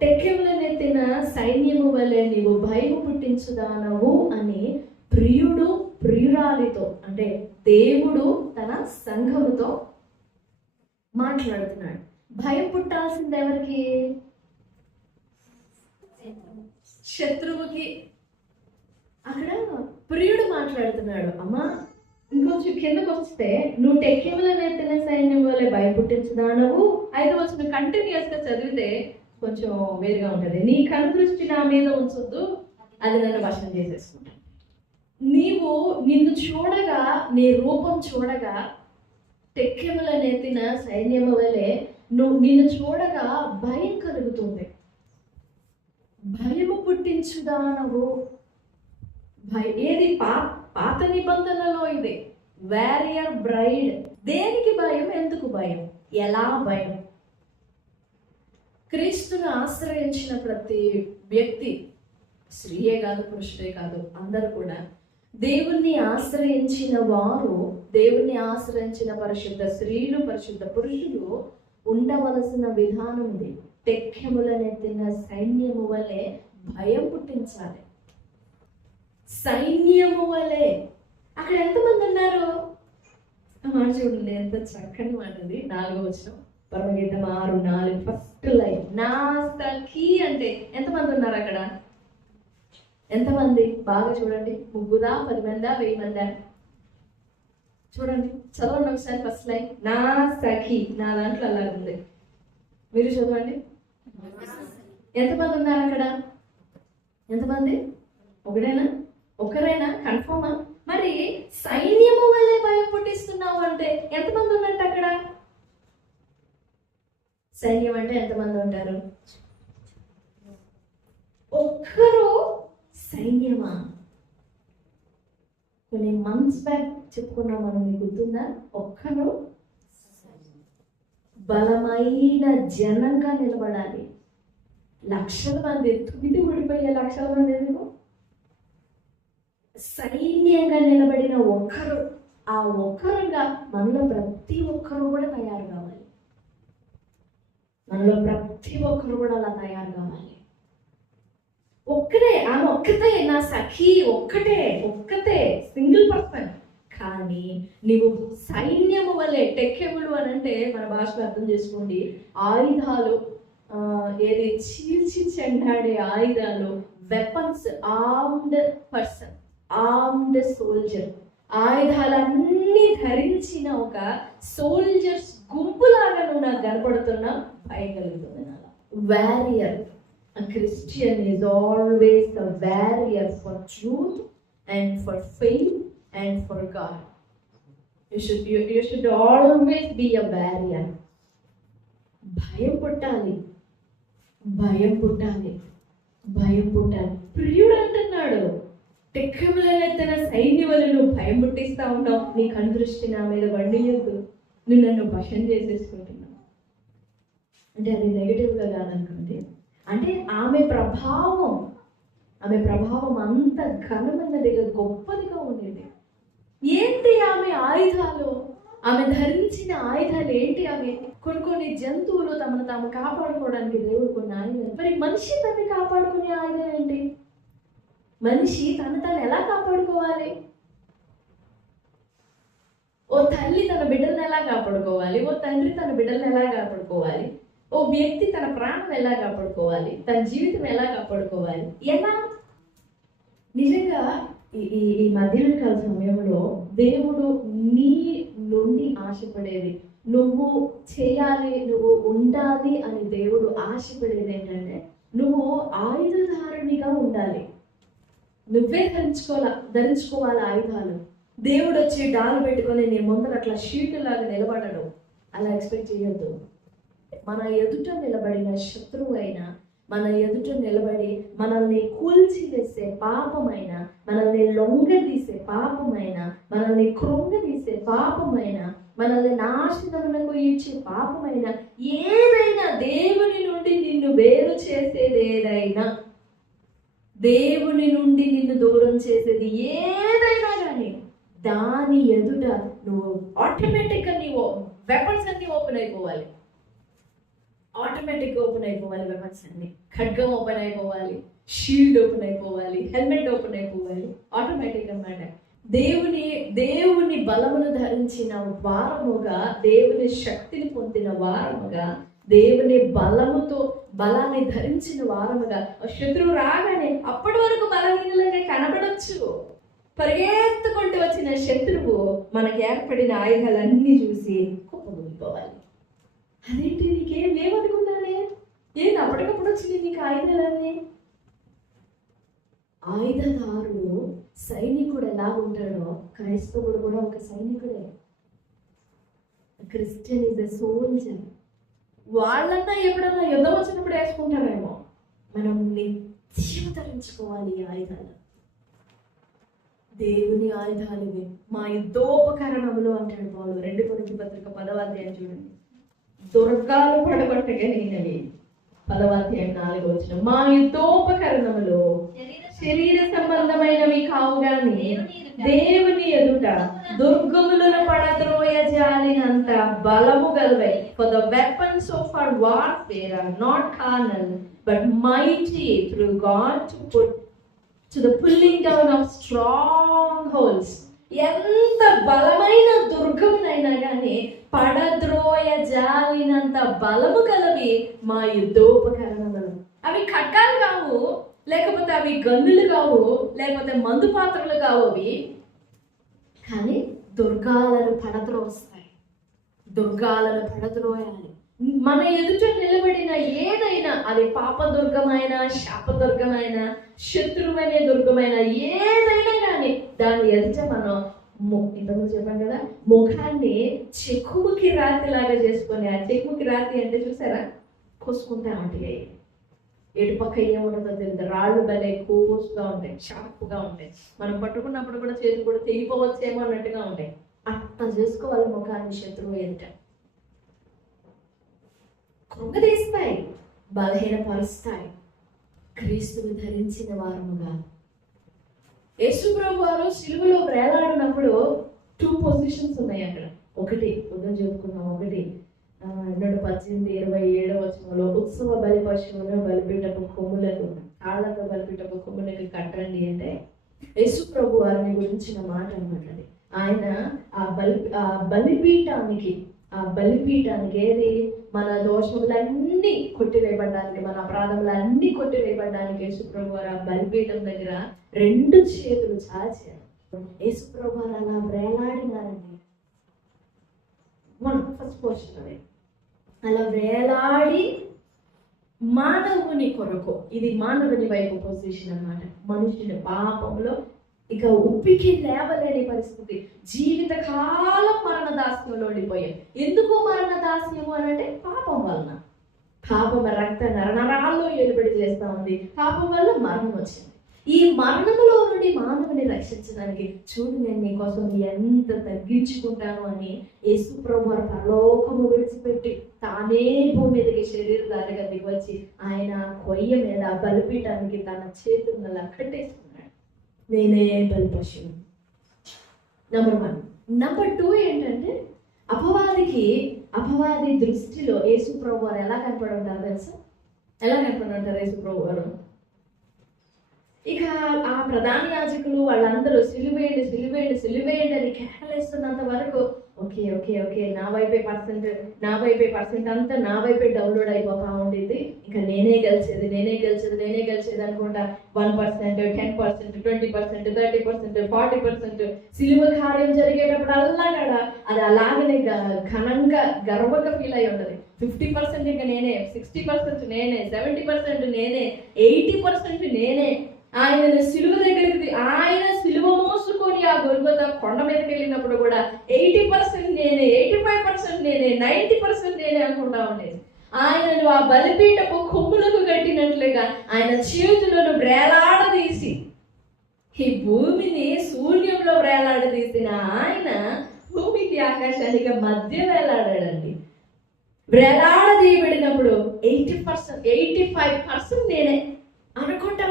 టెకెములనెత్తిన సైన్యము వలె నీవు భయము పుట్టించుదానవు అని ప్రియుడు ప్రియురాలితో, అంటే దేవుడు తన సంఘముతో మాట్లాడుతున్నాడు. భయం పుట్టాల్సింది ఎవరికి? శత్రువుకి. అక్కడ ప్రియుడు మాట్లాడుతున్నాడు, అమ్మా ఇంకొంచెం కిందకు వస్తే నువ్వు టెకెములనెత్తిన సైన్యం వల్ల భయం పుట్టించుదానవు. 5వ వచనం కంటిన్యూస్ గా చదివితే కొంచెం వేరుగా ఉంటుంది. నీ కనుదృష్టి నా మీద ఉంచొద్దు, అది నన్ను వశం చేసేసుకుంటా. నీవు నిన్ను చూడగా, నీ రూపం చూడగా టెకెములనెత్తిన సైన్యము వలె నిన్ను చూడగా భయం కలుగుతుంది. భయము పుట్టించుదానవు. ఏది పాత నిబంధనలో ఇది వారియర్ బ్రైడ్. దేనికి భయం? ఎందుకు భయం? ఎలా భయం? క్రీస్తును ఆశ్రయించిన ప్రతి వ్యక్తి, స్త్రీయే కాదు పురుషుడే కాదు, అందరూ కూడా దేవుణ్ణి ఆశ్రయించిన వారు, దేవుణ్ణి ఆశ్రయించిన పరిశుద్ధ స్త్రీలు, పరిశుద్ధ పురుషులు ఉండవలసిన విధానం ఇది. టెకెములనెత్తిన సైన్యము వలె భయం పుట్టించాలి. సైన్యము వలె. అక్కడ ఎంతమంది ఉన్నారు? మాట చూడండి, ఎంత చక్కని మాట ఉంది. 4వ వచనం, పరమగీతం 6:4 ఫస్ట్ లైన్. నా సఖీ అంటే ఎంతమంది ఉన్నారు అక్కడ? ఎంతమంది? బాగా చూడండి. 3, 10 మందా, 1000 మందా? చూడండి, చదవండి ఒకసారి ఫస్ట్ లైన్. నా సఖీ. నా దాంట్లో అలా ఉంది, మీరు చదవండి. ఎంతమంది ఉన్నారు అక్కడ? ఎంతమంది? ఒకటేనా? ఒకరేనా? కన్ఫర్మా? మరి సైన్యము వల్లే భయం పుట్టిస్తున్నావు అంటే ఎంతమంది ఉన్నట్టు అక్కడ? సైన్యం అంటే ఎంతమంది ఉంటారు? ఒక్కరు సైన్యమా? కొన్ని మంత్స్ బ్యాక్ చెప్పుకున్నాం మనం, మీకు గుర్తుందా? ఒక్కరు బలమైన జనంగా నిలబడాలి. లక్షల మంది, తుమిది ఊడిపోయే లక్షల మంది ఎందుకు? సైన్యంగా నిలబడిన ఒక్కరు. ఆ ఒక్కరుగా మనలో ప్రతి ఒక్కరు కూడా తయారు కావాలి. మనలో ప్రతి ఒక్కరు కూడా అలా తయారు కావాలి. ఒక్కటే, ఆమె ఒక్కతే, నా సఖీ ఒక్కతే సింగిల్ పర్సన్. కానీ నీవు సైన్యము వలె, టెకెములు అని అంటే మన భాషలో అర్థం చేసుకోండి, ఆయుధాలు, ఏది చీల్చి చెండాడే ఆయుధాలు, weapons, armed person, armed soldier, ఆయుధాలన్నీ ధరించిన ఒక సోల్జర్స్ గుంపులాగా నువ్వు నాకు కనపడుతున్నా భయం కలుగుతుంది. Warrior. A Christian is always a warrior for truth and for faith and for God. You should always be a warrior. భయం పుట్టాలి. ప్రియుడు అంటున్నాడు, టెకెములనెత్తిన సైన్యములను భయం పుట్టిస్తా ఉన్నావు. నీ కనుదృష్టి నా మీద వండియొద్దు, నువ్వు నన్ను వశం చేసేసుకుంటున్నావు. అంటే అది నెగిటివ్గా కాదనుకోండి. అంటే ఆమె ప్రభావం అంత ఘనమైనదిగా, గొప్పదిగా ఉండేది. ఏంటి ఆమె ఆయుధాలు? ఆమె ధరించిన ఆయుధాలు ఏంటి? అవి కొన్ని జంతువులు తమను తాము కాపాడుకోవడానికి దేవుడు కొన్ని ఆయుధాలు. మరి మనిషి తనని కాపాడుకునే ఆయుధం ఏంటి? మనిషి తను ఎలా కాపాడుకోవాలి? ఓ తల్లి తన బిడ్డలను ఎలా కాపాడుకోవాలి? ఓ తండ్రి తన బిడ్డలను ఎలా కాపాడుకోవాలి? ఓ వ్యక్తి తన ప్రాణం ఎలా కాపాడుకోవాలి? తన జీవితం ఎలా కాపాడుకోవాలి? ఎలా? నిజంగా ఈ మధ్యాహ్న కాల సమయంలో దేవుడు నీ నుండి ఆశపడేది, నువ్వు చేయాలి, నువ్వు ఉండాలి అని దేవుడు ఆశపడేది ఏంటంటే, నువ్వు ఆయుధధారునిగా ఉండాలి. నువ్వే ధరించుకోవాలి ఆయుధాలు. దేవుడు వచ్చి డాలు పెట్టుకొని నీ ముందర అట్లా షీట్ లాగా నిలబడడం అలా ఎక్స్పెక్ట్ చేయొద్దు. మన ఎదుట నిలబడిన శత్రువు అయినా, మన ఎదుట నిలబడి మనల్ని కూల్చివేసే పాపమైన, మనల్ని లొంగదీసే పాపమైన, మనల్ని కృంగదీసే పాపమైన, మనల్ని నాశనమునకు ఇచ్చే పాపమైన ఏదైనా, దేవుని నుండి నిన్ను వేరు చేసేది ఏదైనా, దేవుని నుండి నిన్ను దూరం చేసేది ఏదైనా కానీ, దాని ఎదుట నువ్వు ఆటోమేటిక్గా నీవు వెపన్స్ అన్ని ఓపెన్ అయిపోవాలి. ఆటోమేటిక్గా ఓపెన్ అయిపోవాలి వెపన్స్ అన్ని. ఖడ్గం ఓపెన్ అయిపోవాలి, షీల్డ్ ఓపెన్ అయిపోవాలి, హెల్మెట్ ఓపెన్ అయిపోవాలి, ఆటోమేటిక్ అన్నమాట. దేవుని బలమును ధరించిన వారముగా, దేవుని శక్తిని పొందిన వారముగా, దేవుని బలాన్ని ధరించిన వారముగా, శత్రువు రాగానే అప్పటి వరకు బలహీనలుగా కనబడచ్చు. పరిగెత్తుకుంటూ వచ్చిన శత్రువు మనకి ఏర్పడిన ఆయుధాలన్నీ చూసి కుప్పకూలిపోవాలి. అదేంటి నీకేం లేవనుకున్నానే, ఏంటి అప్పటికప్పుడు వచ్చింది నీకు ఆయుధాలన్నీ? ఆయుధదారుడు సైనికుడు ఎలా ఉంటాడో క్రైస్తవుడు కూడా ఒక సైనికుడే. Christian is a soldier. వాళ్ళన్నా ఎప్పుడన్నా యుద్ధం వచ్చినప్పుడు వేసుకుంటారేమో, మనం నిత్యం ధరించుకోవాలి ఈ ఆయుధాలు. దేవుని ఆయుధాలు ఇవి, మా యుద్ధోపకరణములు అంటాడు పౌలు 2 కొరింథీ పత్రిక 10వ అధ్యాయం చూడండి. దుర్గాలు పడగొట్టగలిగినవి 10వ అధ్యాయం 4వ వచనం. మా యుద్ధోపకరణములు శరీర సంబంధమైనవి కావు గాని దేవుని ఎదుట దుర్గములను పడద్రోయ జాలినంత బలము గలవై. For the weapons of our warfare are not carnal but mighty through God to the pulling down of strongholds. ఎంత బలమైన దుర్గమునైనా కానీ పడద్రోయ జాలినంత బలము గలవి మా యుద్ధోపకరణములు. అవి ఖడ్గాలు కావు, లేకపోతే అవి గన్నులు కావు, లేకపోతే మందు పాత్రలు కావు అవి, కానీ దుర్గాలను పడద్రోస్తాయి. దుర్గాలను పడద్రోయాలి. మన ఎదుట నిలబడిన ఏదైనా, అది పాపదుర్గమైన, శాపదుర్గమైన, శత్రువైన దుర్గమైన ఏదైనా కానీ దాని ఎదుట మనం ఇంతకు చెప్పాను కదా, ముఖాన్ని చెక్కుముకి రాతి లాగా చేసుకొని, ఆ చెక్కుముకి రాతి అంటే చూసారా, కోసుకుంటా ఉంటాయి. ఎటు పక్క ఏముంటుందో తెలియదు, రాళ్ళు భలే కోసుగా ఉంటాయి, షార్ప్గా ఉంటాయి. మనం పట్టుకున్నప్పుడు కూడా చేతులు కూడా తెగిపోవచ్చేమో అన్నట్టుగా ఉంటాయి. అట్లా చేసుకోవాలి ముఖాన్ని శత్రువు ఎదుట. కృంగదీస్తాయి, బలహీనపరుస్తాయి. క్రీస్తుని ధరించిన వారముగా యేసు ప్రభు వారు శిలువలో వేలాడినప్పుడు 2 పొజిషన్స్ ఉన్నాయి అక్కడ. ఒకటి ఉదయం చెప్పుకున్నాం, ఒకటి 18-27 వచనంలో ఉత్సవ బలి పశువులను బలిపీఠపు కొమ్ములకు, కాళ్ళతో బలిపీఠపు కొమ్ములకు కట్టండి అంటే యేసు ప్రభు వారిని గురించిన మాట అన్నమాట. అది ఆయన ఆ బలిపీఠానికి ఏది, మన దోషములన్నీ కొట్టివేయబడడానికి, మన అపరాధములన్నీ కొట్టివేయబడడానికి యేసు ప్రభు వారు ఆ బలిపీఠం దగ్గర 2 చేతులు చాచారు. యేసు ప్రభు వారు అలా వేలాడినారండి. ఫస్ట్ పోర్షన్ అదే, అలా వేలాడి మానవుని కొరకు, ఇది మానవుని వైపు పొజిషన్ అన్నమాట. మనుషుని పాపంలో ఇక ఉప్పికి లేవలేని పరిస్థితి, జీవిత కాలం మరణ దాస్యంలో ఉండిపోయాం. ఎందుకు మరణ దాస్యము అని అంటే పాపం వలన. పాపం రక్త నరనరాల్లో ఎలుబడి చేస్తా ఉంది, పాపం వల్ల మరణం వచ్చింది. ఈ మరణములో నుండి మానవుని రక్షించడానికి చూడు, నేను నీకోసం ఎంత తగ్గించుకుంటాను అని యేసు ప్రభు వారు పరలోకము విడిచిపెట్టి తానే భూమి మీదకి శరీరధారిగా దిగొచ్చి ఆయన కొయ్య మీద బలిపీఠానికి తన చేతులను అలా కట్టేసుకున్నాడు. నేనే బలి పశువు. నెంబర్ 1. నెంబర్ 2 ఏంటంటే, అపవాది దృష్టిలో యేసు ప్రభు వారు ఎలా కనపడి ఉంటారు తెలుసా? ఎలా కనపడి ఉంటారు యేసు ప్రభు వారు? ఇక ఆ ప్రధాన యాజకులు వాళ్ళందరూ సిలువేయండి అని కేకలేస్తున్నంత వరకు ఓకే ఓకే ఓకే నా వైపే పర్సెంట్ అంతా నా వైపే డౌన్లోడ్ అయిపోతా ఉండేది. ఇంకా నేనే గెలిచేది అనుకుంటా. 1%, 10%, 20%, 30%, 40% సిలువ కార్యం జరిగేటప్పుడు అల్లా కదా అది అలాగనే ఘనంగా గర్వంగా ఫీల్ అయి ఉంటుంది. 50% ఇంకా నేనే, 60% నేనే, 70% నేనే, 80% నేనే. ఆయన సిలువ దగ్గరికి, ఆయన సిలువ మోసుకొని ఆ గొల్గొతా కొండ మీదకి వెళ్ళినప్పుడు కూడా 80% నేనే, 85% నేనే, 90% నేనే అనుకుంటా ఉండేది. ఆయనను ఆ బలిపీఠపు కొమ్ములకు కట్టినట్లుగా ఆయన చేతులను వేలాడదీసి, ఈ భూమిని శూన్యంలో వేలాడదీసిన ఆయన భూమికి ఆకాశానికి మధ్య వేలాడాడండి. వేలాడదీయబడినప్పుడు 80%, 85% నేనే అనుకుంటా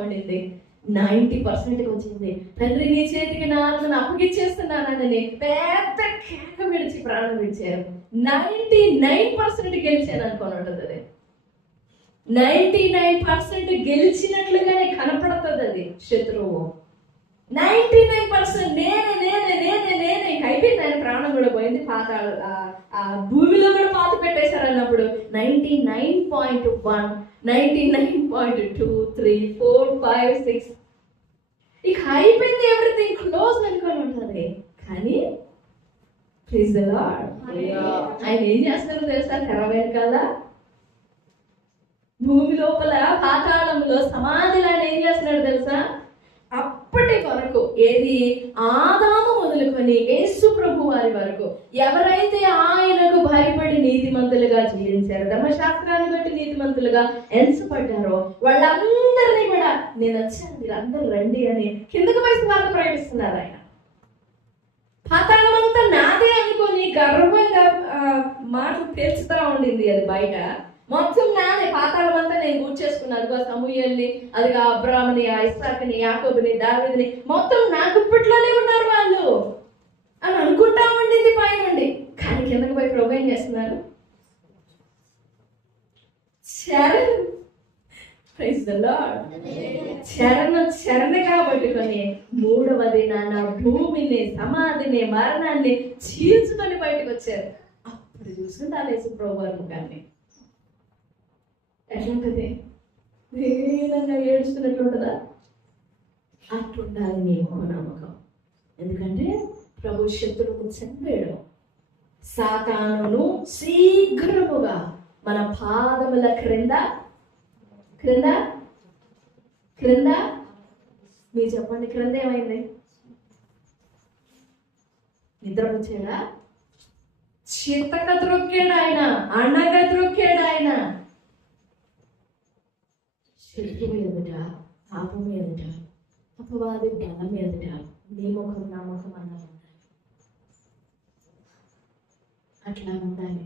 ఉండింది. 90% వచ్చింది. తండ్రి నీ చేతికి నా ఆత్మను అప్పగిచ్చేస్తున్నానని పెద్ద కేక విడిచి ప్రాణం విడిచారు. 99% గెలిచాను అనుకోని ఉంటుంది అది. 99% గెలిచినట్లుగానే కనపడుతుంది అది శత్రువు. 99% నేనే అయిపోయింది. ఆయన ప్రాణం కూడా పోయింది, పాతాళ ఆ భూమిలో కూడా పాత పెట్టేశారు అన్నప్పుడు 99.1, 99.2, 3, 4, 5, 6 ఇక అయిపోయింది, ఎవ్రీథింగ్ క్లోజ్ అనుకొని ఉంటుంది. కానీ ప్రైజ్ ది లార్డ్, ఆయన ఏం చేస్తున్నారో తెలుసా? తెర వెనకాల భూమి లోపల పాతాళంలో సమాధిలో ఆయన ఏం చేస్తున్నాడు తెలుసా? అప్పటి వరకు ఏది ఆదాము మొదలుకొని యేసు ప్రభు వారి వరకు ఎవరైతే ఆయనకు భయపడి నీతిమంతులుగా జీవించారో, ధర్మశాస్త్రాన్ని బట్టి నీతిమంతులుగా ఎంచబడ్డారో వాళ్ళందరినీ కూడా నేను వచ్చాను, మీరు అందరూ రండి అని కిందకు వేసి వాళ్ళు ప్రకటిస్తున్నారు. ఆయన పాతాళం అంతా నాదే అనుకొని గర్వంగా మాటలు తెలుస్తూ ఉండింది. అది బయట మొత్తం నానే, పాతాళం అంతా నేను గుర్చేసుకున్నాను. అదిగో సమూయేల్ని, అదిగో అబ్రాహాముని, ఇస్సాకుని, యాకోబుని, దావీదుని మొత్తం నా గుప్పిట్లోనే ఉన్నారు వాళ్ళు అని అనుకుంటా ఉండింది పైనుండి. కానీ కిందకి పోయి ప్రభు ఏం చేస్తున్నారు? Praise the lord. చరణగా పట్టుకొని మూడవది నా భూమిని, సమాధిని, మరణాన్ని చీల్చుకొని బయటకు వచ్చారు. అప్పుడు చూసుకుంటారు యేసు ప్రభు వారి ముఖాన్ని. ఎట్లుంటది? వేదంగా ఏడుస్తున్నట్లుంటదా? అట్లుండాలి నీ నమ్మకం. ఎందుకంటే ప్రభు శత్రువును చంపాడు. సాతానును శీఘ్రముగా మన పాదముల క్రింద మీరు చెప్పండి, క్రింద ఏమైంది? నిద్రపుచ్చాడా? చిత్తక త్రొక్కాడు ఆయన, అన్నగా త్రొక్కాడు ఆయన. శత్రువు ఎదుట, పాపం ఎదుట, అపవాది బలం ఎదుట నీ ముఖం నా ముఖం అన్నారు. అట్లా ఉండాలి.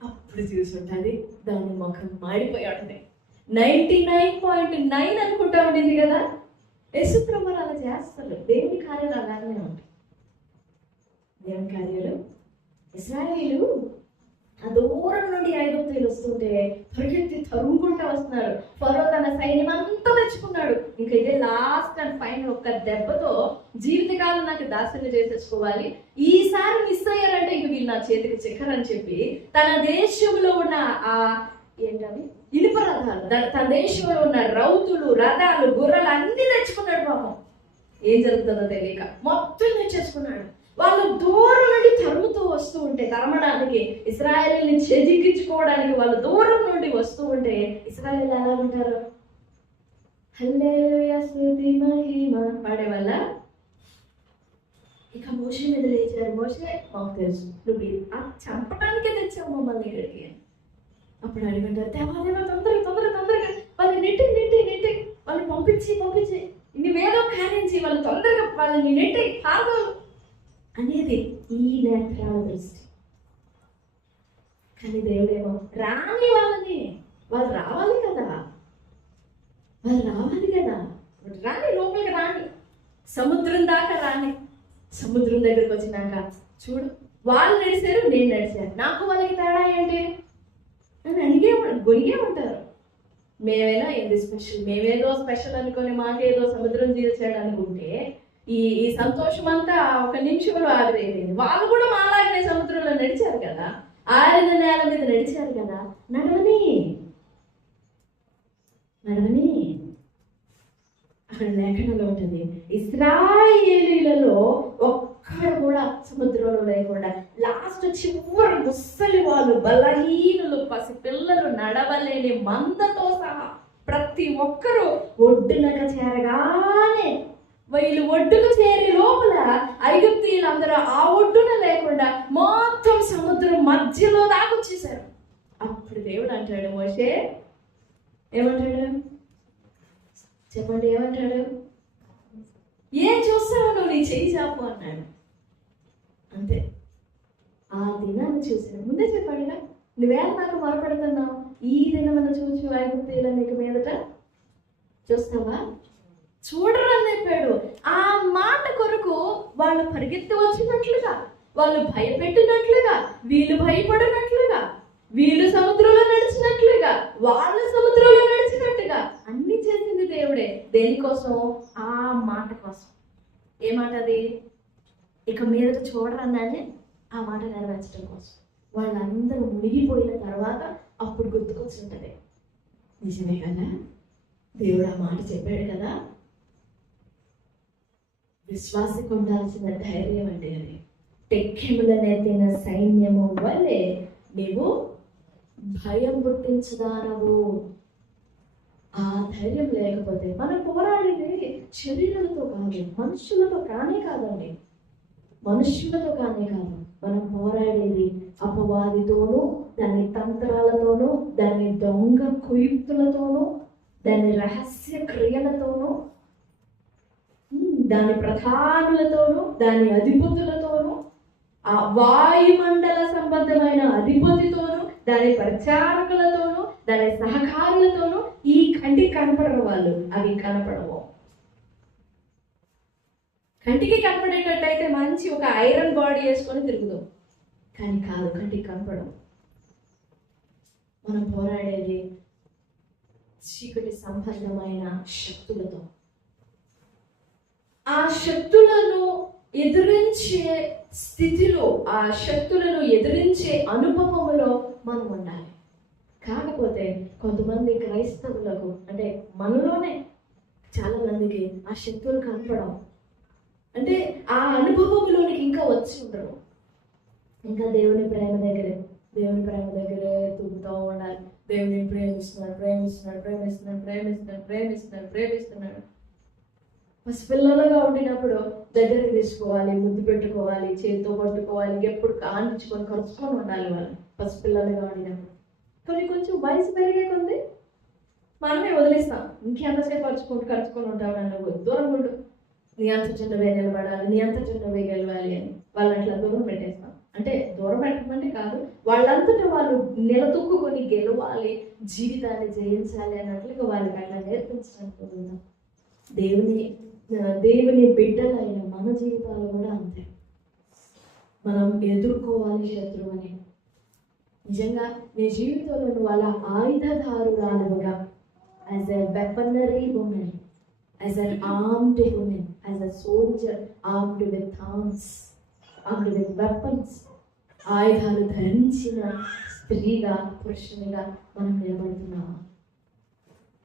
అప్పుడు చూసుంటుంది దాని ముఖం మాడిపోయి ఉంటుంది. 99.9 అనుకుంటా ఉండింది కదా. యేసు ప్రభువు అలా చేస్తారు. దేవుని కార్యాలు అలానే ఉంటాయి. దేవుని కార్యాలు ఇశ్రాయేలు ఆ దూరం నుండి ఐగుప్తీయులు వస్తుంటే పరిగెత్తి తరుముకుంటూ వస్తున్నారు. ఫరో తన సైన్యం అంతా తెచ్చుకున్నాడు. ఇంకా ఇదే లాస్ట్ అండ్ ఫైనల్ ఒక్క దెబ్బతో జీవితకాలం నాకు దాస్యంగా చేసేసుకోవాలి, ఈసారి మిస్ అయ్యారంటే ఇంక వీళ్ళు నా చేతికి చిక్కరని చెప్పి తన దేశంలో ఉన్న ఆ ఏంటవి ఇనుప రథాలు, తన దేశంలో ఉన్న రౌతులు, రథాలు, గుర్రాలు అన్ని తెచ్చుకున్నాడు. పాపం ఏం జరుగుతుందో తెలియక మొత్తం తెచ్చేసుకున్నాడు. వాళ్ళు దూరం నుండి తరుముతూ వస్తూ ఉంటే, తరమడానికి, ఇశ్రాయేలుని చేజిక్కించుకోవడానికి వాళ్ళు దూరం నుండి వస్తూ ఉంటే ఇశ్రాయేలు ఎలా ఉంటారు? హల్లెలూయా స్తుతి మహిమ పాడేవాళ్ళ. ఇక మోషే మీద లేచారు. మోషే, మాకు తెలుసు నువ్వు చంపడానికే తెచ్చావు మమ్మల్ని ఇక్కడికి. అప్పుడు అడిగారు, దేవా తొందరగా వాళ్ళని నెట్టి వాళ్ళని పంపించి నువ్వేదో కానించి వాళ్ళు తొందరగా వాళ్ళని నెట్టి కాదు అనేది ఈ నేత్రాల దృష్టి. కానీ దేవుడేమో రాని వాళ్ళని, వాళ్ళు రావాలి కదా రాని, లోపలికి రాని, సముద్రం దాకా రాని. సముద్రం దగ్గరికి వచ్చినాక చూడు, వాళ్ళు నడిచారు, నేను నడిచాను, నాకు వాళ్ళకి తేడా ఏంటి అని గొనిగే ఉంటారు. మేమైనా ఏంది స్పెషల్, మేమేదో స్పెషల్ అనుకొని మాకేదో సముద్రం తీర్చాడు అనుకుంటే ఈ సంతోషం అంతా ఒక నిమిషంలో ఆవిరైపోయింది. వాళ్ళు కూడా మాలాగనే సముద్రంలో నడిచారు కదా, ఆరిన నేల మీద నడిచారు కదా. నడవని అక్కడ లేఖనంలో ఉంటుంది, ఇశ్రాయేలీలలో ఒక్కడు కూడా సముద్రంలో లేకుండా లాస్ట్ చివరి ముసలి వాళ్ళు, బలహీనులు, పసిపిల్లలు, నడవలేని మందతో సహా ప్రతి ఒక్కరూ ఒడ్డునక చేరగానే వీళ్ళు ఒడ్డుకు చేరే లోపల ఐగుప్తీయులందరూ ఆ ఒడ్డున లేకుండా మొత్తం సముద్రం మధ్యలో దాకొచ్చేసారు. అప్పుడు దేవుడు అంటాడు, మోషే ఏమంటాడు చెప్పండి, ఏమంటాడు? ఏం చూస్తావు నువ్వు, నీ చెయ్యి చాపు అన్నాడు. అంతే. ఆ దినాన్ని చూసాను. ముందే చెప్పాడుగా, నువ్వేం నాకు మొరపెడుతున్నావు, ఈ దినమని చూచు ఐగుప్తీయుల నీకు మీదట చూస్తావా? చూడరని చెప్పాడు. ఆ మాట కొరకు వాళ్ళు పరిగెత్తి వచ్చినట్లుగా, వాళ్ళు భయపెట్టినట్లుగా, వీళ్ళు భయపడినట్లుగా, వీళ్ళు సముద్రంలో నడిచినట్లుగా, వాళ్ళ సముద్రంలో నడిచినట్టుగా అన్ని చేసింది దేవుడే. దేనికోసం? ఆ మాట కోసం. ఏ మాట అది? ఇక మీదట చూడరన్నానే ఆ మాట నెరవేర్చడం కోసం. వాళ్ళందరూ మునిగిపోయిన తర్వాత అప్పుడు గుర్తుకొచ్చుంటది, నిజమే కదా, దేవుడు ఆ మాట చెప్పాడు కదా. విశ్వాసకు ఉండాల్సిన ధైర్యం అంటే అది. టెక్కెములనెత్తిన సైన్యము వల్లే నీవు భయం పుట్టించదానవు. ఆ ధైర్యం లేకపోతే మనం పోరాడేది శరీరాలతో కాదు, మనుషులతో కాదండి, మనుషులతో కాదు. మనం పోరాడేది అపవాదితోనూ, దాని తంత్రాలతోనూ, దాని దొంగ కుయుక్తులతోనూ, దాని రహస్య క్రియలతోనూ, దాని ప్రధానులతోనూ, దాని అధిపతులతోనూ, ఆ వాయుమండల సంబంధమైన అధిపతితోనూ, దాని ప్రచారకులతోనూ, దాని సహకారులతోనూ. ఈ కంటికి కనపడరు వాళ్ళు, అవి కనపడవు. కంటికి కనపడేటట్టయితే మంచి ఒక ఐరన్ బాడీ వేసుకొని తిరుగుదాం, కానీ కాదు, కంటికి కనపడవు. మనం పోరాడేది చీకటి సంబంధమైన శక్తులతో. ఆ శక్తులను ఎదిరించే స్థితిలో, ఆ శక్తులను ఎదిరించే అనుభవములో మనం ఉండాలి. కాకపోతే కొంతమంది క్రైస్తవులకు, అంటే మనలోనే చాలా మందికి ఆ శక్తులు కనపడవు. అంటే ఆ అనుభవంలోనికి ఇంకా వచ్చి ఉంటారు. ఇంకా దేవుని ప్రేమ దగ్గరే తూగుతూ ఉండాలి. దేవుని ప్రేమిస్తున్నాడు. పసిపిల్లలుగా ఉండినప్పుడు దగ్గరికి తీసుకోవాలి, ముద్దు పెట్టుకోవాలి, చేతితో పట్టుకోవాలి, ఎప్పుడు కానించుకొని కరుచుకొని ఉండాలి వాళ్ళు పసిపిల్లలుగా ఉండినప్పుడు. కానీ కొంచెం వయసు పెరిగే కొంది మనమే వదిలేస్తాం. ఇంకెంతసేపు కరుచుకొని ఉంటావు, నన్ను దూరం ఉండు, నీ అంత చిన్నవే నిలబడాలి, నీ అంత చిన్నవే గెలవాలి అని వాళ్ళు అట్లా దూరం పెట్టేస్తాం. అంటే దూరం పెట్టమంటే కాదు, వాళ్ళంతటా వాళ్ళు నిలదొక్కుని గెలవాలి, జీవితాన్ని జయించాలి అన్నట్లుగా వాళ్ళకి అట్లా నేర్పించడానికి దేవుని బిడ్డలైన మన జీవితాలు కూడా అంతే. మనం ఎదుర్కోవాలి శత్రువుని. నిజంగా నీ జీవితంలో నువ్వు అలా ఆయుధదారురాలుగా, as a weaponry woman, as an armed woman, as a soldier armed with arms, armed with weapons, ఆయుధాలు ధరించిన స్త్రీగా, పురుషునిగా మనం నిలబడుతున్నాము.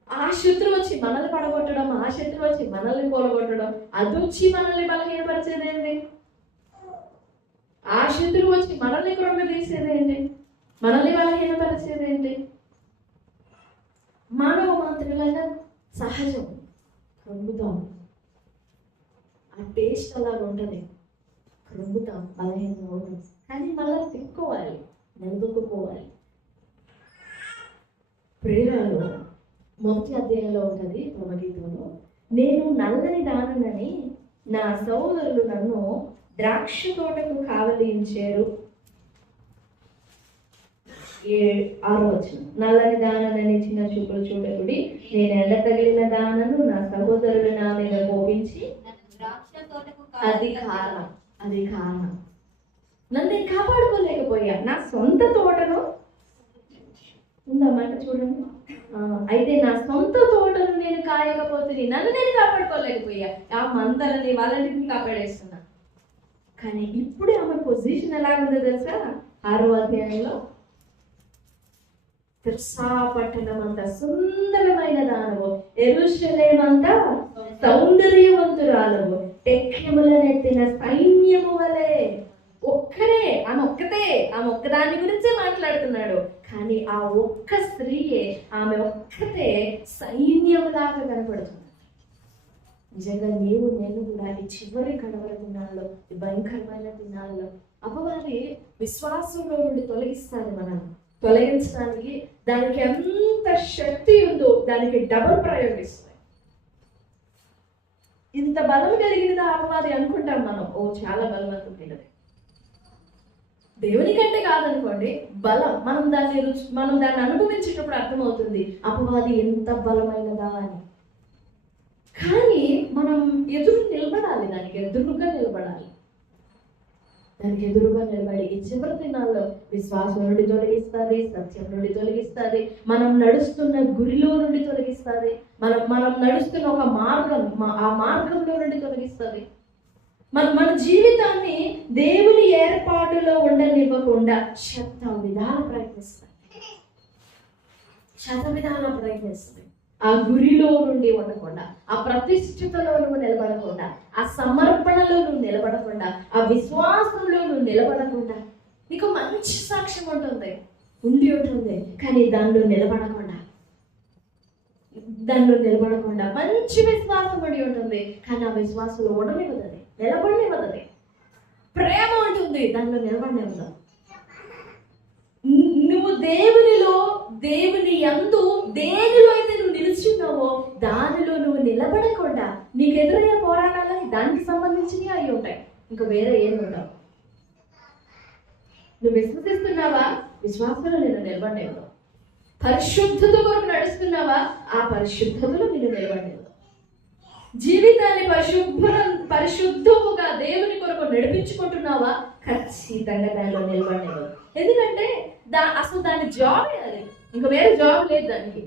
ఆ శత్రువు వచ్చి మనల్ని పడగొట్టడం, ఆ శత్రువు వచ్చి మనల్ని కూలగొట్టడం, అది వచ్చి మనల్ని బలహీనపరిచేదేంటి? ఆ శత్రువు వచ్చి మనల్ని కృంగ తీసేదేంటి? మనల్ని బలహీనపరిచేదేంటి? మానవ మంత్రులంగా సహజం, కృంగుతాం. ఆ టేస్ట్ అలాగ ఉంటుంది, కృంగుతాం, బలహీనంగా ఉంటాం. కానీ మళ్ళీ తిప్పుకోవాలి, నిలదొక్కుకోవాలి. ప్రేరాలు 1వ అధ్యాయంలో ఉంటుంది పరమగీతంలో, నేను నల్లని దానని నా సోదరులు నన్ను ద్రాక్ష తోటకు కావలించారు. 6వ వచనం, నల్లని దానని చిన్న చూపులు చూడకుడి, నేను ఎండ తగిలిన దానను, నా సహోదరులు నా మీద కోపించి అది కారణం నన్ను నేను కాపాడుకోలేకపోయా. నా సొంత తోటను ఉందన్నమాట, చూడండి. అయితే నా సొంత తోటను నేను కాయకపోతే నన్ను నేను కాపాడుకోలేకపోయా. ఆ మందలని వాళ్ళని కాపాడేస్తున్నా. కానీ ఇప్పుడు ఆమె పొజిషన్ ఎలా ఉందో తెలుసా? 6వ అధ్యాయంలో, తిర్సా పట్టణం అంతా సుందరమైన దానవు, యెరూషలేము అంతా సౌందర్యవంతురాలవు, టెక్కెములనెత్తిన సైన్యము వలె. ఆమె ఒక్కదాని గురించే మాట్లాడుతున్నాడు. కానీ ఆ ఒక్క స్త్రీయే, ఆమె ఒక్కతే సైన్యములాగా కనపడుతుంది. నిజంగా నేను కూడా ఈ చివరి కడవర దినాల్లో, ఈ భయంకరమైన దినాల్లో అపవాది విశ్వాసంలో నుండి తొలగిస్తాడు. మనం తొలగించడానికి దానికి ఎంత శక్తి ఉందో దానికి డబుల్ ప్రయోగిస్తుంది. ఇంత బలం కలిగినదా అపవాది అనుకుంటాం మనం, చాలా బలవంతుడైనది. దేవుని కంటే కాదనుకోండి, బలం. మనం దాన్ని అనుభవించేటప్పుడు అర్థమవుతుంది అపవాది ఎంత బలమైనదా అని. కానీ మనం ఎదురు నిలబడాలి, దానికి ఎదురుగా నిలబడాలి. దానికి ఎదురుగా నిలబడి ఈ చివరి దినాల్లో విశ్వాసం నుండి తొలగిస్తుంది, సత్యం నుండి తొలగిస్తుంది, మనం నడుస్తున్న గురిలో నుండి తొలగిస్తుంది, మనం నడుస్తున్న ఒక మార్గం, ఆ మార్గంలో నుండి తొలగిస్తుంది. మన జీవితాన్ని దేవుని ఏర్పాటులో ఉండనివ్వకుండా శత విధాల ప్రయత్నిస్తుంది. ఆ గురిలో నుండి ఉండకుండా, ఆ ప్రతిష్ఠితలో నువ్వు నిలబడకుండా, ఆ సమర్పణలో నువ్వు నిలబడకుండా, ఆ విశ్వాసంలో నువ్వు నిలబడకుండా, నీకు మంచి సాక్ష్యం ఉంటుంది, కానీ దానిలో నిలబడకుండా మంచి విశ్వాసం ఉండి ఉంటుంది, కానీ ఆ విశ్వాసంలో ఉండనివ్వదు, నిలబడనివ్వదు. ప్రేమ ఉంటుంది, దానిలో నిలబడనివ్వదు. నువ్వు దేవుని యందు దేనిలో అయితే నువ్వు నిలుచున్నావో దానిలో నువ్వు నిలబడకుండా నీకు ఎదురైన పోరాటాలని దానికి సంబంధించినవి అయి ఉంటాయి, ఇంకా వేరే ఏమి ఉండవు. నువ్వు విశ్వసిస్తున్నావా, విశ్వాసంలో నేను నిలబడలేదు. పరిశుద్ధత కొరకు నడుస్తున్నావా, ఆ పరిశుద్ధతలో నేను నిలబడలేదు. జీవితాన్ని పరిశుద్ధముగా దేవుని కొరకు నడిపించుకుంటున్నావా, ఖచ్చితంగా దానిలో నిలబడలేదు. ఎందుకంటే అసలు దాని జాబే అది, ఇంకా వేరే జాబ్ లేదు దానికి.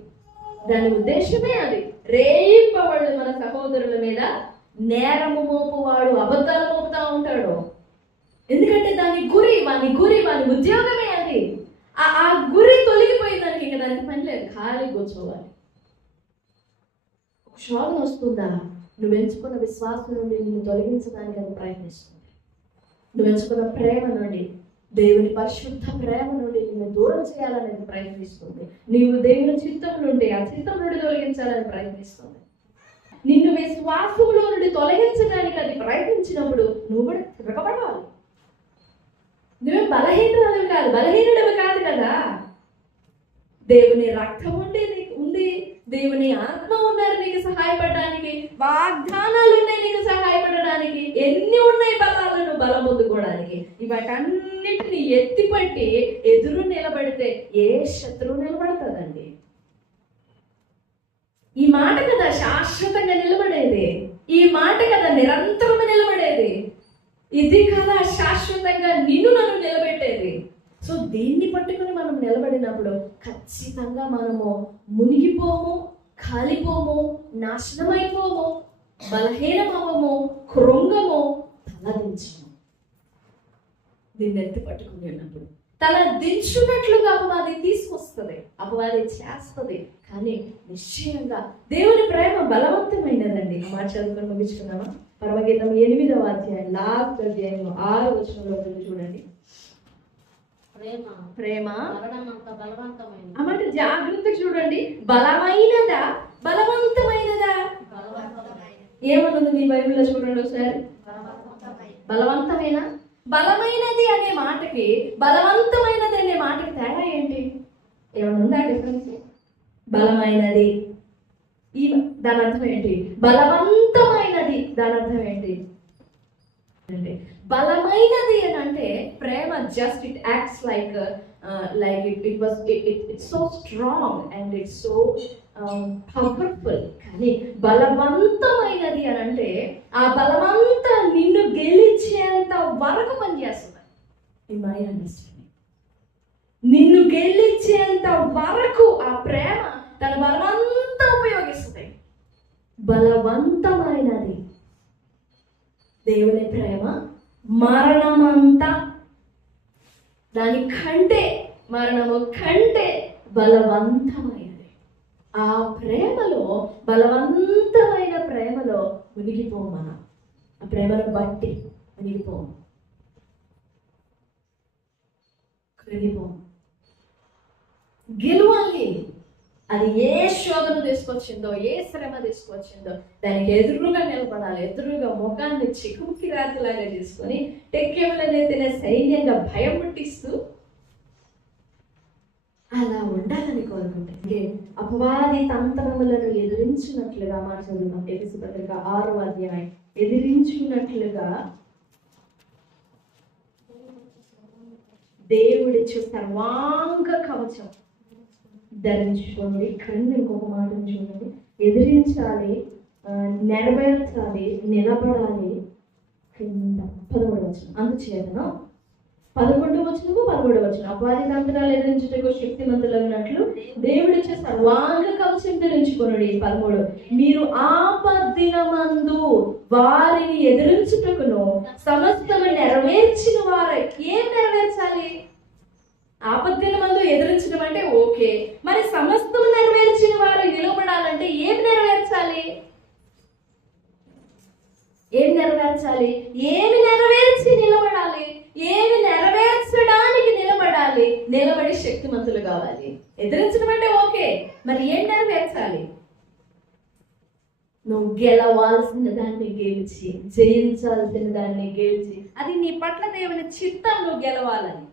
దాని ఉద్దేశమే అది. రేయింపవాళ్ళు మన సహోదరుల మీద నేరము మోపువాడు అబద్ధాలు మోపుతా ఉంటాడు. ఎందుకంటే వాని ఉద్యోగమే అది. ఆ గురి తొలగిపోయి దానికి ఇంకా దానికి పని లేదు, ఖాళీ కూర్చోవాలి. శోధన వస్తుందా, నువ్వు ఎంచుకున్న విశ్వాసం నుండి నిన్ను తొలగించడానికి అది ప్రయత్నిస్తుంది. నువ్వు ఎంచుకున్న ప్రేమ నుండి, దేవుని పరిశుద్ధ ప్రేమ నుండి నిన్ను దూరం చేయాలనేది ప్రయత్నిస్తుంది. నీవు దేవుని చిత్తం నుండి ఆ చిత్తం నుండి తొలగించాలని ప్రయత్నిస్తుంది. నిన్ను విశ్వాసంలో నుండి తొలగించడానికి అది ప్రయత్నించినప్పుడు నువ్వు కూడా తిరగబడాలి. నువ్వే బలహీనుడు కాదు కదా. దేవుని రక్తం ఉంది, దేవుని ఆత్మ ఉన్నారు నీకు సహాయపడడానికి, వాగ్దానాలు ఉన్నాయి నీకు సహాయపడడానికి, ఎన్ని ఉన్నాయి బలాలు నువ్వు బలం పొందుకోవడానికి. వాటన్నిటిని ఎత్తిపట్టి ఎదురు నిలబడితే ఏ శత్రువు నిలబడతాదండి? ఈ మాట కదా శాశ్వతంగా నిలబడేది, ఈ మాట కదా నిరంతరము నిలబడేది, ఇది కదా శాశ్వతంగా నన్ను నిలబెట్టేది. సో దీన్ని పట్టుకుని మనం నిలబడినప్పుడు ఖచ్చితంగా మనము మునిగిపోము, కాలిపోము, నాశనమైపోము, బలహీనమవము, కృంగము, తలదించము. దీన్ని ఎత్తి పట్టుకుని ఉన్నప్పుడు తల దించున్నట్లుగా అపవాది తీసుకొస్తుంది, అపవాది చేస్తుంది. కానీ నిశ్చయంగా దేవుని ప్రేమ బలవంతమైనదండి. మాట చదువుకొని ముగించుకున్నామా? పరమగీతం 8వ అధ్యాయం లాస్ట్ అధ్యాయం 6వ వచనంలో చూడండి. ప్రేమ అన్నమాట జాగ్రత్త చూడండి. బలమైనదా ఏమన్నది మీ బైబిల్లో చూడండి ఒకసారి. బలమైనది అనే మాటకి బలవంతమైనది అనే మాటకి తేడా ఏంటి? ఏమన్నా ఉందా డిఫరెన్స్? బలమైనది దాని అర్థం ఏంటి? బలవంతమైనది దాని అర్థం ఏంటి? బలమైనది అని అంటే ప్రేమ just it acts like it's so strong and it's so powerful. కానీ బలవంతమైనది అని అంటే ఆ బలవంత నిన్ను గెలిచేంత వరకు పనిచేస్తుంది. ఇన్ మై అండర్స్టాండింగ్, నిన్ను గెలిచేంత వరకు ఆ ప్రేమ తన బలవంతా ఉపయోగిస్తుంది. బలవంతమైనది దేవుని ప్రేమ మరణమంతా, మరణము కంటే బలవంతమైనది. ఆ ప్రేమలో, బలవంతమైన ప్రేమలో మునిగిపోము. మనం ఆ ప్రేమను బట్టి మునిగిపోము, కృంగిపోము. గెలవాలి. అది ఏ శోధన తీసుకొచ్చిందో, ఏ శ్రమ తీసుకొచ్చిందో దానికి ఎదురుగా నిలబడాలి. ఎదురుగా ముఖాన్ని చికుముకి రాతిలాగా తీసుకొని టెక్కెములనైతేనే సైన్యంగా భయం పుట్టిస్తూ అలా ఉండాలని కోరుకుంటే అపవాది తంత్రములను ఎదిరించినట్లుగా మాట చదువుతాం. ఎఫెసీ పత్రిక 6వ అధ్యాయం. ఎదిరించినట్లుగా దేవుడిచ్చు సర్వాంగ కవచం ధరించుకోండి. ఇక్కడ ఇంకొక మాట చూడండి. ఎదిరించాలి, నెరవేర్చాలి, నిలబడాలి. కింద 13వ వచనం, అందుచేతను 11వ వచనము 11వ వచనం, అపవాది తంత్రాలు ఎదిరించుటకు శక్తిమంతులైనట్లు దేవుడిచ్చే సర్వాంగ కవచం ధరించుకొనుడి. 13, మీరు ఆపద్దినమందు వారిని ఎదిరించుటకును సమస్తము నెరవేర్చిన వారై. ఏం నెరవేర్చాలి? ఆపద్దినమందు ఎదిరించడం అంటే ఓకే, మరి సమస్తము నెరవేర్చిన వారు నిలబడాలంటే ఏం నెరవేర్చాలి? ఏం నెరవేర్చాలి? ఏమి నెరవేర్చి నిలబడాలి? ఏమి నెరవేర్చడానికి నిలబడాలి? నిలబడి శక్తిమంతులు కావాలి. ఎదిరించడం అంటే ఓకే, మరి ఏం నెరవేర్చాలి? నువ్వు గెలవాల్సిన దాన్ని గెలిచి, జయించాల్సిన దాన్ని గెలిచి, అది నీ పట్ల దేవుని చిత్తం. నువ్వు గెలవాలని,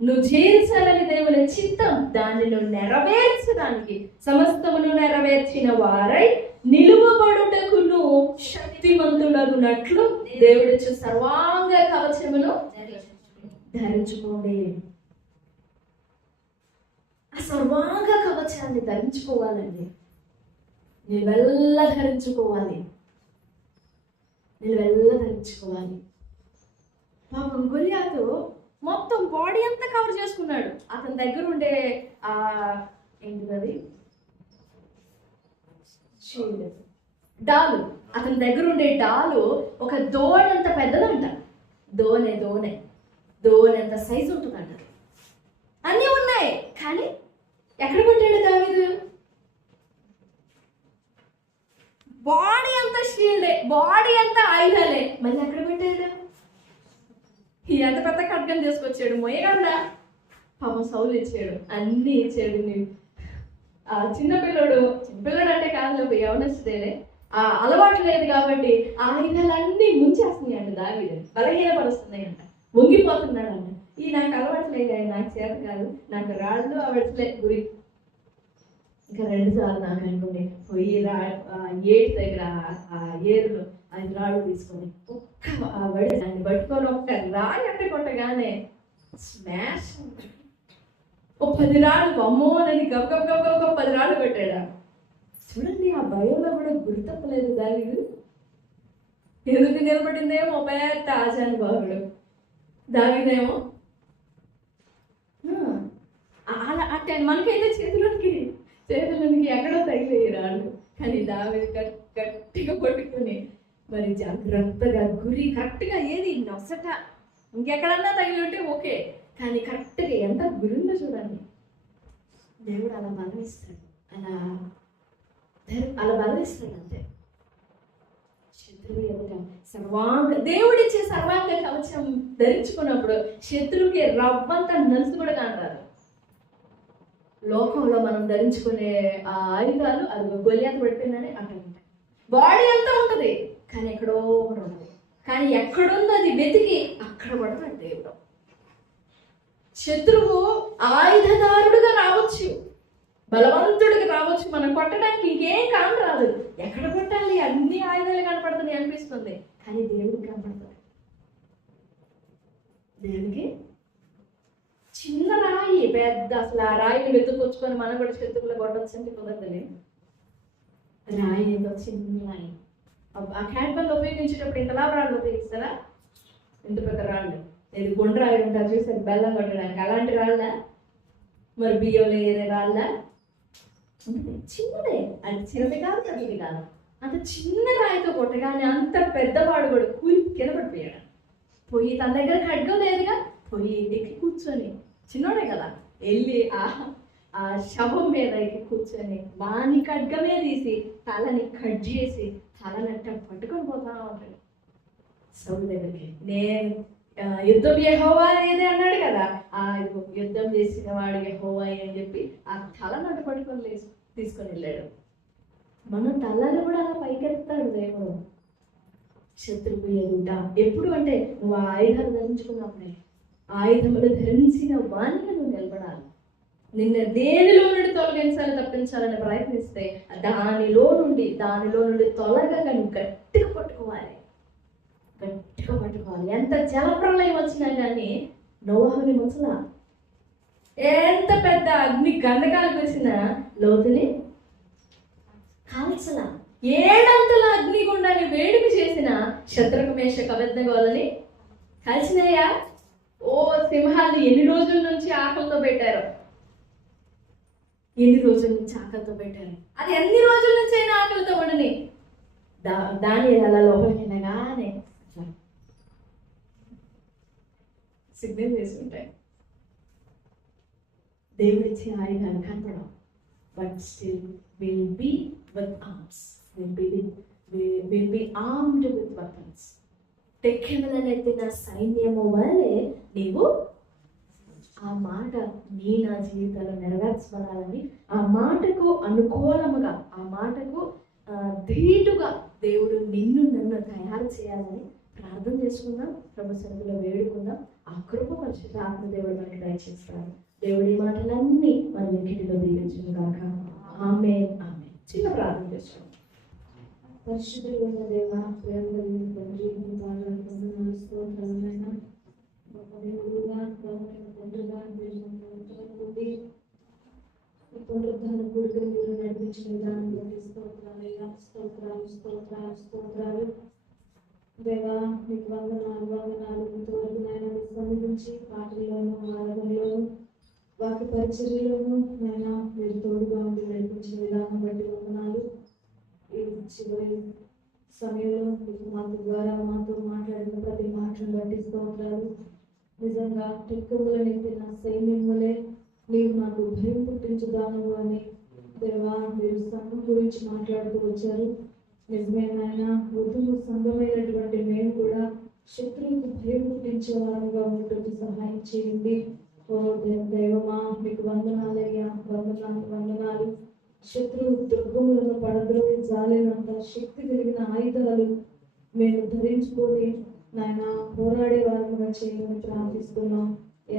నువ్వు జయించాలని దేవుని చిత్తం. దాన్ని నువ్వు నెరవేర్చడానికి సమస్తమును నెరవేర్చిన వారై నిలువబడుటకును శక్తిమంతులగునట్లు దేవుడిచ్చు సర్వాంగ కవచమును ధరించుకోండి. ఆ సర్వాంగ కవచాన్ని ధరించుకోవాలండి. నిలువెల్ల ధరించుకోవాలి, నిలువెల్ల ధరించుకోవాలి. పాపం గొలియాతు మొత్తం బాడీ అంతా కవర్ చేసుకున్నాడు. అతని దగ్గర ఉండే ఏంటిది, డాలు, అతని దగ్గర ఉండే డాలు ఒక దోణంత పెద్దదంట. దోణెంత సైజు ఉంటుందంట. అన్నీ ఉన్నాయి, కానీ ఎక్కడ పెట్టాడు దావీదు? బాడీ అంతా షీల్డే, బాడీ అంతా ఆయుధాలే, మళ్ళీ ఎక్కడ పెట్టాడు? ఎంత పెద్ద ఖడ్గం తీసుకొచ్చాడు, మొయ్యగలడా? పాపం సౌలు ఇచ్చాడు, అన్నీ ఇచ్చాడు. ఆ చిన్నపిల్లడు అంటే కాదు, యవనస్తుడే, ఆ అలవాటు లేదు కాబట్టి ఆయుధాలన్నీ ముంచేస్తున్నాయి అంట. దావీదు బలహీనపరుస్తున్నాయి అంట, వంగిపోతున్నాడు అంట. ఈ నాకు అలవాటు లేదు, నాకు చేత కాదు, నాకు రాళ్ళు అవట్లే గురి. ఇంకా 2 సార్లు నాకు అనుకోండి, పొయ్యి ఏటి దగ్గర ఆ ఏరులో 5 రాళ్ళు తీసుకొని దాన్ని పట్టుకొని ఒక్క రాయి అంటే కొట్టగానే స్మాష్, 10 రాళ్ళు బొమ్మోనని గబగబ 10 రాళ్ళు పెట్టాడా. చూడండి, ఆ భయంలో కూడా గురి తప్పలేదు దావీదు. ఎదుగు నిలబడిందేమో పెద్ద ఆజానుభావుడు, దావీదేమో అలా అంటే మనకైతే చేతులకి ఎక్కడో తగిలేయి రాళ్ళు. కానీ దావీదు గట్టిగా పట్టుకుని మరి జాగ్రత్తగా గురి కరెక్ట్గా, ఏది నొసట ఇంకెక్కడన్నా తగిలి ఉంటే ఓకే, కానీ కరెక్ట్గా ఎంత గురి ఉందో చూడండి. దేవుడు అలా బలం ఇస్తాడు, అలా బలం ఇస్తాడు అంతే. శత్రువు ఎదుట దేవుడిచ్చే సర్వాంగ కవచం ధరించుకున్నప్పుడు శత్రువుకి రవ్వంత నలుసు కూడా కాంటారు. లోకంలో మనం ధరించుకునే ఆ ఆయుధాలు అది గొలియాతు పడిపోయిందని అక్కడ ఉంటాయి. బాడీ అంతా ఉంటుంది, కానీ ఎక్కడో కూడా ఉంటుంది. కానీ ఎక్కడుందో అది వెతికి అక్కడ పడతాడు దేవుడు. శత్రువు ఆయుధదారుడుగా రావచ్చు, బలవంతుడిగా రావచ్చు, మనం కొట్టడానికి ఇంకేం కాని రాదు. ఎక్కడ కొట్టాలి, అన్ని ఆయుధాలు కనపడుతుంది అనిపిస్తుంది, కానీ దేవుడికి కనపడుతుంది. దేవుడికి చిన్న రాయి పెద్ద, అసలు ఆ రాయిని వెతుకొచ్చుకొని మనం కూడా శత్రువులు కొట్టొచ్చంటే కుదరదు. రాయి ఏదో చిన్న రాయి, ఆ హ్యాండ్ పని ఉపయోగించేటప్పుడు ఇంతలా రాళ్ళు ఉపయోగిస్తారా? ఇంత పెద్ద రాళ్ళు, ఇది గుండ్ర రాయి ఉంటారు చూసారు బెల్లం కొట్టడానికి, అలాంటి రాళ్ళ, మరి బియ్యంలో ఏరే రాళ్ళ ఉంటుంది. చిన్నదే, అది చిన్నది కాదు, పెద్దది కాదు, అంత చిన్న రాయితో కొట్టగానే అంత పెద్దవాడు కూడా కింద పడిపోయాడు. పోయి తన దగ్గర ఖడ్గం లేదుగా, పోయి ఎక్కి కూర్చొని, చిన్నోడే కదా, వెళ్ళి ఆ శవం మీద ఎక్కి కూర్చొని వాని ఖడ్గమే తీసి తలని కట్ చేసి తలనట్ట పట్టుకొని పోతా ఉంటాడు సౌలు దగ్గరికి. నేను యుద్ధం యెహోవా ఏదే అన్నాడు కదా, ఆ యుద్ధం చేసిన వాడు యెహోవా అని చెప్పి ఆ తలనట్ట పట్టుకొని తీసుకొని వెళ్ళాడు. మన తలని కూడా అలా పైకెత్తాడు దేవుడు శత్రువు ఎదుట. ఎప్పుడు అంటే నువ్వు ఆ ఆయుధాలు ధరించుకున్నప్పుడే, ఆయుధములు ధరించిన వాణ్ణి నువ్వు నిలబడాలి. నిన్న దేనిలో నుండి తొలగించాలి, తప్పించాలని ప్రయత్నిస్తే దానిలో నుండి తొలగగా నువ్వు గట్టిగా పట్టుకోవాలి. ఎంత జలప్రలయం వచ్చినా కానీ నోవాహుని ముసలా, ఎంత పెద్ద అగ్ని గంధకాలు వేసినా లోతుని కాల్చలా. ఏడంతల అగ్నిగుండాన్ని వేడిమి చేసిన శత్రుఘ్న మేషక అబేద్నెగోలని కలిసినాయా? ఓ సింహాన్ని ఎన్ని రోజుల నుంచి ఆకలితో పెట్టారు, ఎన్ని రోజుల నుంచి ఆకలితో పెట్టారు. అది ఎన్ని రోజుల నుంచి అయినా ఆకలితో ఉండని దాని అలా లోపలికి వెళ్ళగానే సిగ్నల్ వేసుకుంటాయి. దేవుడిచ్చే ఆయుధాలు కనపడం, but still will be with arms, will be armed with weapons. టెక్కెమలనెత్తిన సైన్యము వలె నీవు ఆ మాట నా జీవితంలో నెరవేర్చబడాలని, ఆ మాటకు అనుకూలముగా, ఆ మాటకు ధీటుగా దేవుడు నన్ను తయారు చేయాలని ప్రార్థన చేసుకుందాం. ప్రభు సన్నిధిలో వేడుకుందాం. ఆ కృప పరిశుద్ధ ఆత్మదేవుడు మనకి దయచేస్తాడు. దేవుడి మాటలన్నీ మన ఇంటిలో దీవించును గాక. ఆమేన్, ఆమేన్. చిన్న ప్రార్థన చేస్తాం. పరిశుద్ధుడైన దేవా, ప్రేమ కలిగిన తండ్రి, మీ పాదాలకు వందనాలు, స్తోత్రాలైనా పునరుద్ధాన కూడికలు మీరు నడిపించిన విధానం బట్టి స్తోత్రాలయ్యా, స్తోత్రాలు స్తోత్రాలు స్తోత్రాలు. దేవా మీకు వందనాలు. ఇంతవరకు నాయన మీ సన్నిధించి పాటల్లోనూ ఆరాధనలోను వాక్య పరిచర్యలోను నాయన మీరు తోడుగా ఉండి నడిపించిన విధానం బట్టి వందనాలు. ఈ చివరి సమయంలో మీకు మాకు ద్వారా మాతో మాట్లాడిన ప్రతి మాటను బట్టి స్తోత్రాలు. నిజంగా టెక్కములనెత్తిన సైన్యం వలె నీవు నాకు భయం పుట్టించుదాను అని దేవా మీరు సంఘం గురించి మాట్లాడుతూ వచ్చారు. నిజమే నాయన, వధువు సంఘమైనటువంటి మేము కూడా శత్రువుకు భయం పుట్టించే వారంగా ఉంటుంది. సహాయం చేయండి. ఓ దైవమా మీకు వందనాలయ్యా, వందనాలు. శత్రువు దుర్గములను పడద్రోని జాలినంత శక్తి కలిగిన ఆయుధాలు మేము ధరించుకొని నాయన పోరాడే వారంగా చేయమని ప్రార్థిస్తున్నాం.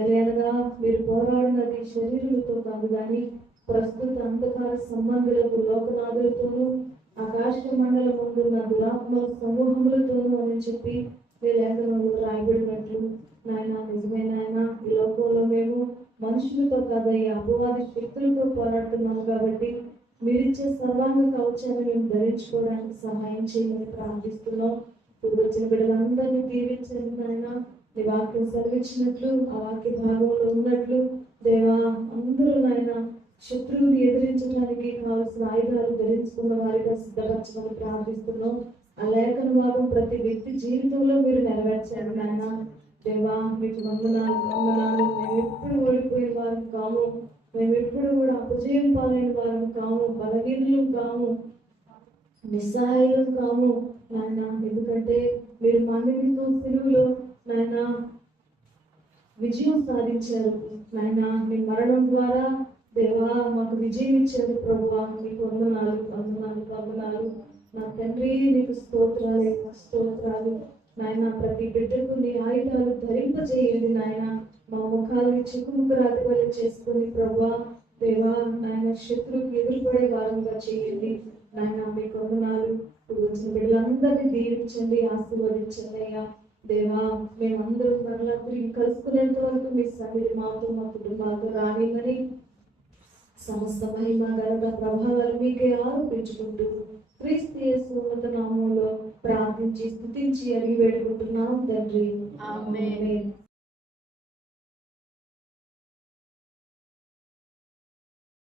ఎలాగా మీరు పోరాడినది శరీరులతో కాదు కానీ ప్రస్తుత అంధకార సంబంధులకు, లోకనాథులతోనూ ఆకాశ మండలం ముందున్న దురాత్మ సమూహములతోనూ అని చెప్పి మీ లేఖనంలో రాయబడినట్లు నాయన నిజమే నాయన, ఈ లోకంలో మేము మనుషులతో కాదయ్యా అపవాది శక్తులతో పోరాడుతున్నాము. కాబట్టి మీరిచ్చే సర్వాంగ కవచాన్ని మేము ధరించుకోవడానికి సహాయం చేయమని ప్రార్థిస్తున్నాం. ఇప్పుడు వచ్చిన బిడ్డలందరినీ దీవించండి నాయన. నీ వాక్యం సెలవిచ్చినట్లు ఆ వాక్య భాగంలో ఉన్నట్లు దేవా అందరూ నాయన శత్రువుని ఎదిరించడానికి కావలసిన ఆయుధాలు ధరించుకున్న వారిగా సిద్ధపరచమని ప్రార్థిస్తున్నాం. ఆ లేఖన భాగం ప్రతి వ్యక్తి జీవితంలో మీరు నెరవేర్చారు నాయన. దేవా మీకు వందనాలు. మేము ఎప్పుడు ఓడిపోయే వారు కాము, మేము ఎప్పుడు కూడా అపజయం పాలైన వారు కాము, బలహీనులు కాము, నిస్సహాయులు కాము నాయన. ఎందుకంటే మీరు మా నిమిత్తం సిలువలో నాయన విజయం సాధించారు నాయన. మీ మరణం ద్వారా దేవా మాకు విజయం ఇచ్చారు. ప్రభువా మీకు వందనాలు. నా తండ్రి నీకు స్తోత్రాలు నాయన. ప్రతి బిడ్డకు నీ ఆయుధాలు ధరింపజేయండి నాయన. మా ముఖాలను చిక్కుముకు రాతివలె చేసుకుని ప్రభువా దేవా నాయన శత్రువుకి ఎదురుపడే వారంగా చేయండి నాయన. మీకు వందనాలు. ఇప్పుడు వచ్చిన బిడ్డలందరినీ దీవించండి, ఆశీర్వదించండి అయ్యా. దేవా మేమందరూ మరలా తిరిగి కలుసుకునేంత వరకు మీ సన్నిధి మాతో, మా కుటుంబాలతో రానివ్వని సమస్త మహిమ ఘనత ప్రభావాలు మీకే ఆరోపించుకుంటూ క్రీస్తు యేసు ఉన్నత నామములో ప్రార్థించి స్తుతించి అడిగి వేడుకుంటున్నాం తండ్రి. ఆమేన్.